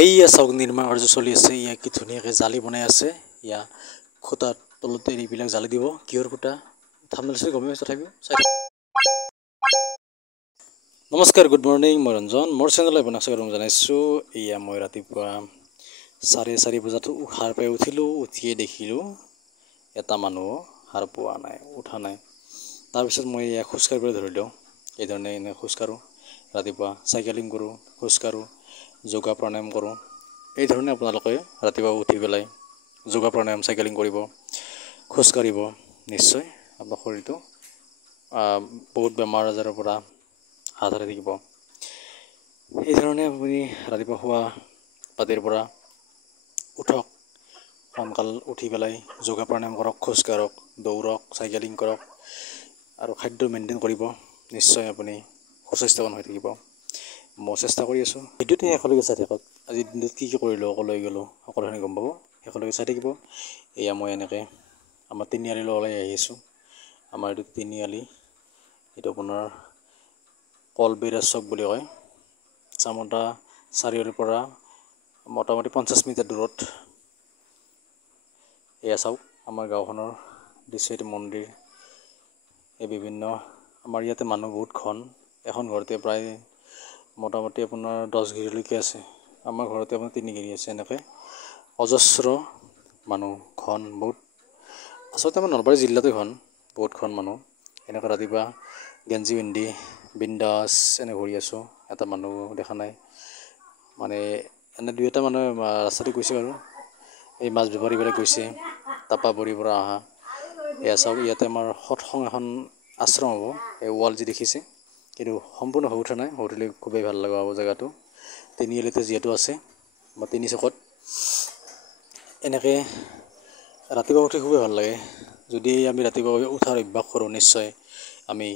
এইয়া চাওক নিৰ্মাণ কাৰ্য চলি আছে। ইয়া কি ধুনীয়াকৈ জালি বনাই আছে। ইয়া খুঁটাৰ তলতে এইবিলাক জালি দিব। কিহৰ খুঁটা থামনেল চাই গমেই তথাপিও নমস্কাৰ, গুড মৰ্ণিং। মই ৰঞ্জন, মোৰ চেনেললৈ আপোনাক স্বাগতম জনাইছোঁ। এয়া মই ৰাতিপুৱা 4:30 বজাত সাৰ পাই উঠিলোঁ। উঠিয়ে দেখিলোঁ এটা মানুহ সাৰ পোৱা নাই, উঠা নাই। তাৰপিছত মই এয়া খোজকাঢ়িবলৈ ধৰিলোঁ। এইধৰণে খোজকাঢ়োঁ, ৰাতিপুৱা চাইকেলিং কৰোঁ, খোজকাঢ়োঁ, যোগা প্ৰাণায়াম কৰোঁ। এইধৰণে আপোনালোকে ৰাতিপুৱা উঠি পেলাই যোগা প্ৰাণায়াম চাইকেলিং কৰিব, খোজকাঢ়িব। নিশ্চয় আপোনাৰ শৰীৰটো বহুত বেমাৰ আজাৰৰ পৰা হাত সাৰি থাকিব। এইধৰণে আপুনি ৰাতিপুৱা শুৱা পাতিৰ পৰা উঠক, সোনকাল উঠি পেলাই যোগা প্ৰাণায়াম কৰক, খোজকাঢ়ক, দৌৰক, চাইকেলিং কৰক আৰু খাদ্য মেইনটেইন কৰিব। নিশ্চয় আপুনি সুস্বাস্থ্যৱান হৈ থাকিব। মই চেষ্টা কৰি আছোঁ। ভিডিঅ'টো শেষলৈকে চাই থাকক। আজিৰ দিনটোত কি কৰিলোঁ, ক'লৈ গ'লোঁ, সকলোখিনি গম পাব। শেষলৈকে চাই থাকিব। এয়া মই এনেকৈ আমাৰ তিনিআলিলৈ ওলাই আহি আছোঁ। আমাৰ এইটো তিনিআলি, এইটো আপোনাৰ কলবিৰা চক বুলি কয়। চামতা চাৰিআলিৰ পৰা মোটামুটি 50 মিটাৰ দূৰত। এয়া চাওক আমাৰ গাঁওখনৰ দৃশ্য। এইটো মন্দিৰ। এই বিভিন্ন আমাৰ ইয়াতে মানুহ বহুত ঘন। এখন ঘৰতে প্ৰায় মোটামুটি আপোনাৰ 10 ঘিৰিলৈকে আছে। আমাৰ ঘৰতে আপোনাৰ 3 ঘিৰি আছে। এনেকৈ অজস্ৰ মানুহ ঘন বহুত। আচলতে আমাৰ নলবাৰী জিলাতে ঘন, বহুত ঘন মানুহ। এনেকৈ ৰাতিপুৱা গেঞ্জি পিন্ধি বিন্দাছ এনে ঘূৰি আছোঁ। এটা মানুহ দেখা নাই। মানে এনে 2-এটা মানুহে ৰাস্তাতে গৈছে বাৰু। এই মাছ বেপাৰীবিলাক গৈছে, তাপাবৰীৰ পৰা অহা। এয়া চাওক, ইয়াতে আমাৰ সৎসং এখন আশ্ৰম হ'ব। এই ৱাল যি দেখিছে, কিন্তু সম্পূৰ্ণ হৈ উঠা নাই। হৈ উঠিলে খুবেই ভাল লগা হ'ব জেগাটো। তিনিআলিতে যিহেতু আছে বা তিনিচুকত, এনেকৈ ৰাতিপুৱা উঠি খুবেই ভাল লাগে। যদি আমি ৰাতিপুৱা উঠাৰ অভ্যাস কৰোঁ, নিশ্চয় আমি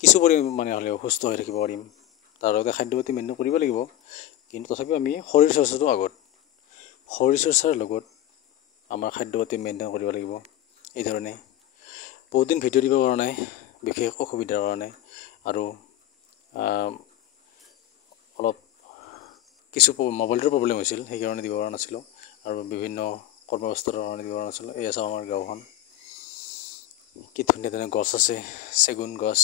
কিছু পৰিমাণে হ'লেও সুস্থ হৈ থাকিব পাৰিম। তাৰ লগতে খাদ্য পাতি মেইনটেইন কৰিব লাগিব। কিন্তু তথাপিও আমি শৰীৰ চৰ্চাটো আগত, শৰীৰ চৰ্চাৰ লগত আমাৰ খাদ্য পাতি মেইনটেইন কৰিব লাগিব। এইধৰণে বহুত দিন ভিডিঅ' দিব পৰা নাই, বিশেষ অসুবিধাৰ কাৰণে, আৰু অলপ কিছু মোবাইলটোৰ প্ৰব্লেম হৈছিল, সেইকাৰণে দিব পৰা নাছিলোঁ, আৰু বিভিন্ন কৰ্মব্যস্ততাৰ কাৰণে দিব পৰা নাছিলোঁ। এয়া চাওঁ আমাৰ গাঁওখন, কি ধুনীয়া ধুনীয়া গছ আছে, চেগুন গছ,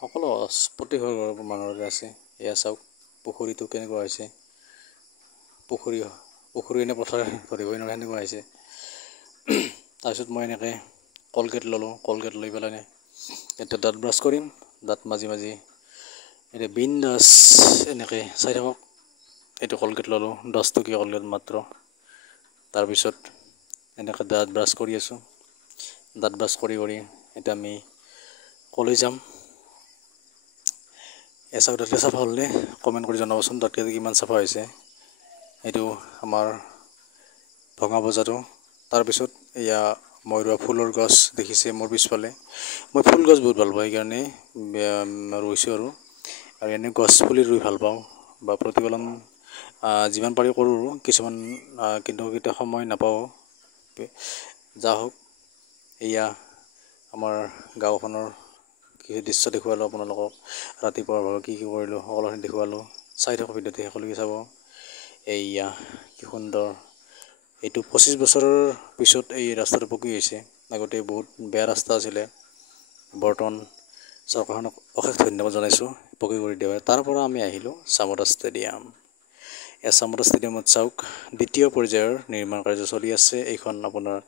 সকলো প্ৰতি ঘৰ মানুহৰে আছে। এয়া চাওক পুখুৰীটো কেনেকুৱা হৈছে। পুখুৰী এনে পথাৰ ধৰিবই নোৱাৰে, সেনেকুৱা হৈছে। তাৰপিছত মই এনেকৈ কলগেট ল'লোঁ। কলগেট লৈ পেলাই এতিয়া দাঁত ব্ৰাছ কৰিম। দাঁত মাজি এতিয়া বিন্দাছ এনেকৈ চাই থাকক। এইটো কলগেট ল'লোঁ, 10 টকীয়া কলগেট মাত্ৰ। তাৰপিছত এনেকৈ দাঁত ব্ৰাছ কৰি আছোঁ। দাঁত ব্ৰাছ কৰি এতিয়া আমি কলৈ যাম। এয়া চাওক, দাঁতকেইটা চাফা হ'লনে? কমেণ্ট কৰি জনাবচোন দাঁতকেইটা কিমান চাফা হৈছে। এইটো আমাৰ ভঙা বজাৰটো। তাৰপিছত এয়া মই ৰোৱা ফুলৰ গছ দেখিছে মোৰ পিছফালে। মই ফুল গছ বহুত ভাল পাওঁ, সেইকাৰণে ৰুইছোঁ। আৰু এনে গছ পুলি ৰুই ভাল পাওঁ, বা প্ৰতিপালন যিমান পাৰি কৰোঁ। কিছুমান কিন্তু কেতিয়া সময় নাপাওঁ। যা হওক, এয়া আমাৰ গাঁওখনৰ কিছু দৃশ্য দেখুৱালোঁ আপোনালোকক। ৰাতিপুৱাৰ ভাগত কি কৰিলোঁ সকলোখিনি দেখুৱালোঁ। চাই থাকক ভিডিঅ'টো শেষলৈকে চাব। এয়া কি সুন্দৰ। এইটো 25 বছৰৰ পিছত এই ৰাস্তাটো পকী হৈছে। আগতে বহুত বেয়া ৰাস্তা আছিলে। বৰ্তমান চৰকাৰখনক অশেষ ধন্যবাদ জনাইছোঁ পকী কৰি দিয়াৰ। তাৰ পৰা আমি আহিলোঁ চামতা ষ্টেডিয়াম। এই চামতা ষ্টেডিয়ামত চাওক, দ্বিতীয় পৰ্যায়ৰ নিৰ্মাণ কাৰ্য চলি আছে। এইখন আপোনাৰ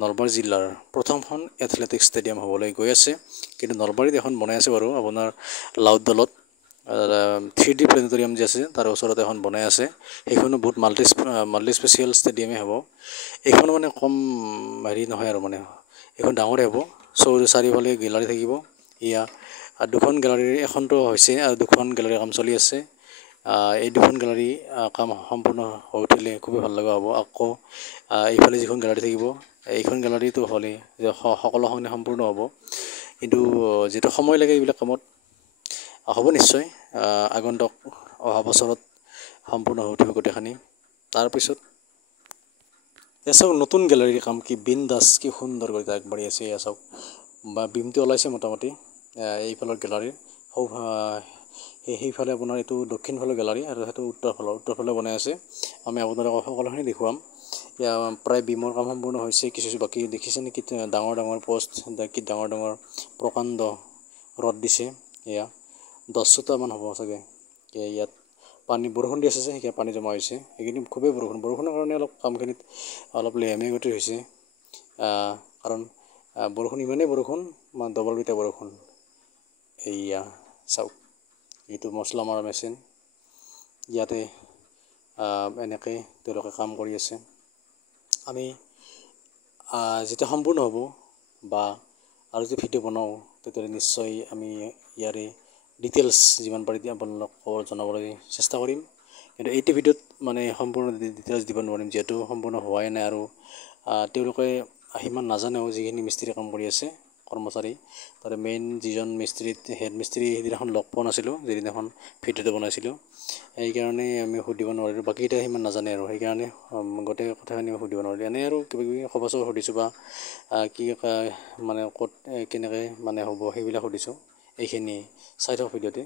নলবাৰী জিলাৰ প্ৰথমখন এথলেটিক্স ষ্টেডিয়াম হ'বলৈ গৈ আছে। কিন্তু নলবাৰীত এখন বনাই আছে বাৰু, আপোনাৰ লাউডলত 3D প্লেনেটৰিয়াম যে আছে, তাৰ ওচৰত এখন বনাই আছে। সেইখনো বহুত মাল্টি স্পেচিয়েল ষ্টেডিয়ামেই হ'ব। এইখন মানে কম হেৰি নহয় আৰু, মানে এইখন ডাঙৰেই হ'ব। চাৰিওফালে গেলাৰী থাকিব। এয়া 2খন গেলাৰীৰ এখনটো হৈছে, আৰু 2খন গেলাৰীৰ কাম চলি আছে। এই 2খন গেলাৰী কাম সম্পূৰ্ণ হৈ উঠিলে খুবেই ভাল লগা হ'ব। আকৌ এইফালে যিখন গেলাৰী থাকিব, এইখন গেলাৰীটো হ'লে সকলোখিনি সম্পূৰ্ণ হ'ব। কিন্তু যিটো সময় লাগে এইবিলাক কামত, হ'ব নিশ্চয়। আগন্তুক অহা বছৰত সম্পূৰ্ণ হৈ উঠিব গোটেইখিনি। তাৰপিছত এয়া চাওক, নতুন গেলাৰীৰ কাম কি বিন্দাছ, কি সুন্দৰকৈ আগবাঢ়ি আছে। এয়া চাওক, বা বিমটো ওলাইছে মোটামুটি। এইফালৰ গেলাৰীৰ সেইফালে আপোনাৰ এইটো দক্ষিণ ফালৰ গেলাৰী আৰু সেইটো উত্তৰ ফালে বনাই আছে। আমি আপোনালোকক সকলোখিনি দেখুৱাম। প্ৰায় বিমৰ কাম সম্পূৰ্ণ হৈছে, কিছু বাকী দেখিছে নেকি? ডাঙৰ ডাঙৰ পষ্ট, কি ডাঙৰ ডাঙৰ প্ৰকাণ্ড ৰদ দিছে। এয়া 10টামান হ'ব চাগে। ইয়াত পানী বৰষুণ দি আছে যে সেইকাৰণে পানী জমা হৈছে। এইকেইদিন খুবেই বৰষুণৰ কাৰণে অলপ কামখিনিত অলপ লেহেমীয়া গতি হৈছে। কাৰণ বৰষুণ ইমানেই বৰষুণ, ডবল বিটা বৰষুণ। এইয়া চাওক, এইটো মছলা মৰা মেচিন। ইয়াতে এনেকৈ তেওঁলোকে কাম কৰি আছে। আমি যেতিয়া সম্পূৰ্ণ হ'ব বা আৰু যদি ভিডিঅ' বনাওঁ তেতিয়াহ'লে নিশ্চয় আমি ইয়াৰে ডিটেইলছ যিমান পাৰি আপোনালোকক জনাবলৈ চেষ্টা কৰিম। কিন্তু এইটো ভিডিঅ'ত মানে সম্পূৰ্ণ ডিটেইলছ দিব নোৱাৰিম, যিহেতু সম্পূৰ্ণ হোৱাই নাই আৰু তেওঁলোকে সিমান নাজানেও। যিখিনি মিস্ত্ৰী কাম কৰি আছে কৰ্মচাৰী, তাৰে মেইন যিজন হেড মিস্ত্ৰী সেইদিনাখন লগ পোৱা নাছিলোঁ, যিদিনাখন ভিডিঅ'টো বনাইছিলোঁ। সেইকাৰণে আমি সুধিব নোৱাৰিলোঁ। বাকীকেইটা সিমান নাজানে আৰু সেইকাৰণে গোটেই কথাখিনি আমি সুধিব নোৱাৰিলোঁ। এনেই আৰু কিবা কিবি খবৰ চবৰ সুধিছোঁ বা কি মানে ক'ত কেনেকৈ মানে হ'ব সেইবিলাক সুধিছোঁ। এইখিনি চাই থাকক ভিডিঅ'তে।